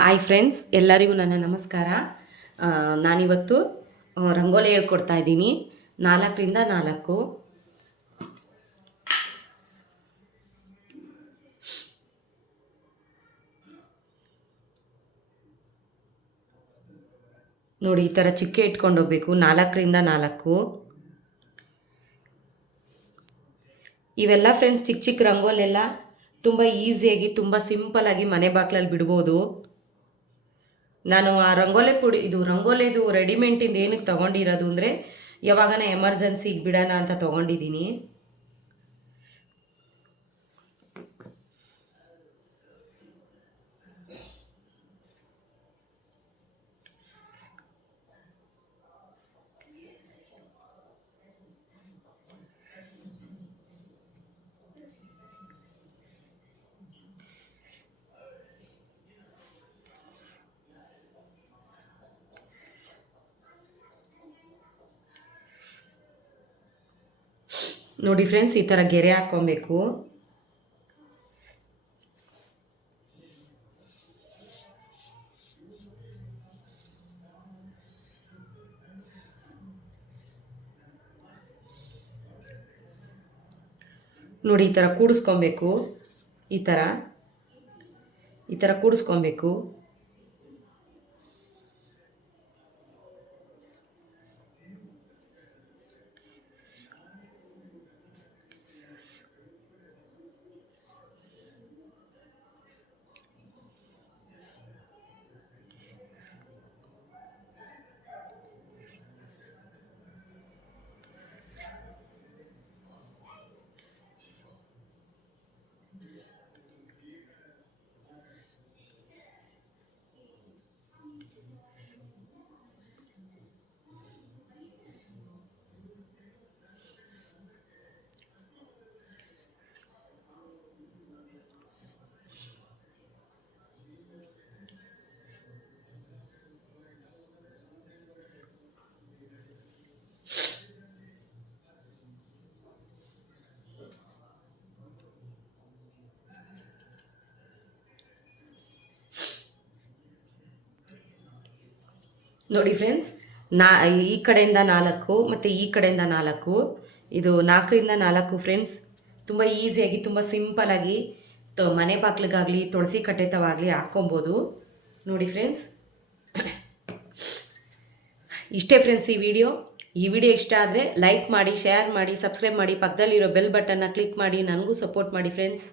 Hi friends, ಎಲ್ಲರಿಗೂ ನನ್ನ ನಮಸ್ಕಾರ. ನಾನಿವತ್ತು ರಂಗೋಲಿ ಹೇಳ್ಕೊಡ್ತಾ ಇದ್ದೀನಿ. 4ರಿಂದ 4 ನೋಡಿ, ಈ ಥರ ಚಿಕ್ಕೆ ಇಟ್ಕೊಂಡು ಹೋಗ್ಬೇಕು. 4ರಿಂದ 4 ಇವೆಲ್ಲ ಫ್ರೆಂಡ್ಸ್ ಚಿಕ್ಕ ಚಿಕ್ಕ ರಂಗೋಲೆಲ್ಲ ತುಂಬ ಈಸಿಯಾಗಿ, ತುಂಬ ಸಿಂಪಲಾಗಿ ಮನೆ ಬಾಗಿಲಲ್ಲಿ ಬಿಡ್ಬೋದು. ನಾನು ಆ ರಂಗೋಲಿದು ರೆಡಿಮೇಂಟಿಂದ ಏನಕ್ಕೆ ತೊಗೊಂಡಿರೋದು ಅಂದರೆ, ಯಾವಾಗನ ಎಮರ್ಜೆನ್ಸಿಗೆ ಬಿಡೋಣ ಅಂತ ತೊಗೊಂಡಿದ್ದೀನಿ. ನೋಡಿ ಫ್ರೆಂಡ್ಸ್, ಈ ಥರ ಗೆರೆ ಹಾಕ್ಕೊಬೇಕು. ನೋಡಿ, ಈ ಥರ ಕೂಡಿಸ್ಕೊಬೇಕು. ಈ ಥರ ಕೂಡಿಸ್ಕೊಬೇಕು. ನೋಡಿ ಫ್ರೆಂಡ್ಸ್, ಈ ಕಡೆಯಿಂದ 4 ಮತ್ತು ಈ ಕಡೆಯಿಂದ 4, ಇದು 4ರಿಂದ 4 ಫ್ರೆಂಡ್ಸ್. ತುಂಬ ಈಸಿಯಾಗಿ, ತುಂಬ ಸಿಂಪಲಾಗಿ ಮನೆ ಬಾಗಿಲಿಗಾಗಲಿ, ತುಳಸಿ ಕಟ್ಟೆತವಾಗಲಿ ಹಾಕ್ಕೊಬೋದು. ನೋಡಿ ಫ್ರೆಂಡ್ಸ್, ಇಷ್ಟೇ ಫ್ರೆಂಡ್ಸ್ ಈ ವಿಡಿಯೋ ಇಷ್ಟ ಆದರೆ ಲೈಕ್ ಮಾಡಿ, ಶೇರ್ ಮಾಡಿ, ಸಬ್ಸ್ಕ್ರೈಬ್ ಮಾಡಿ, ಪಕ್ಕದಲ್ಲಿರೋ ಬೆಲ್ ಬಟನ್ನ ಕ್ಲಿಕ್ ಮಾಡಿ, ನನಗೂ ಸಪೋರ್ಟ್ ಮಾಡಿ ಫ್ರೆಂಡ್ಸ್.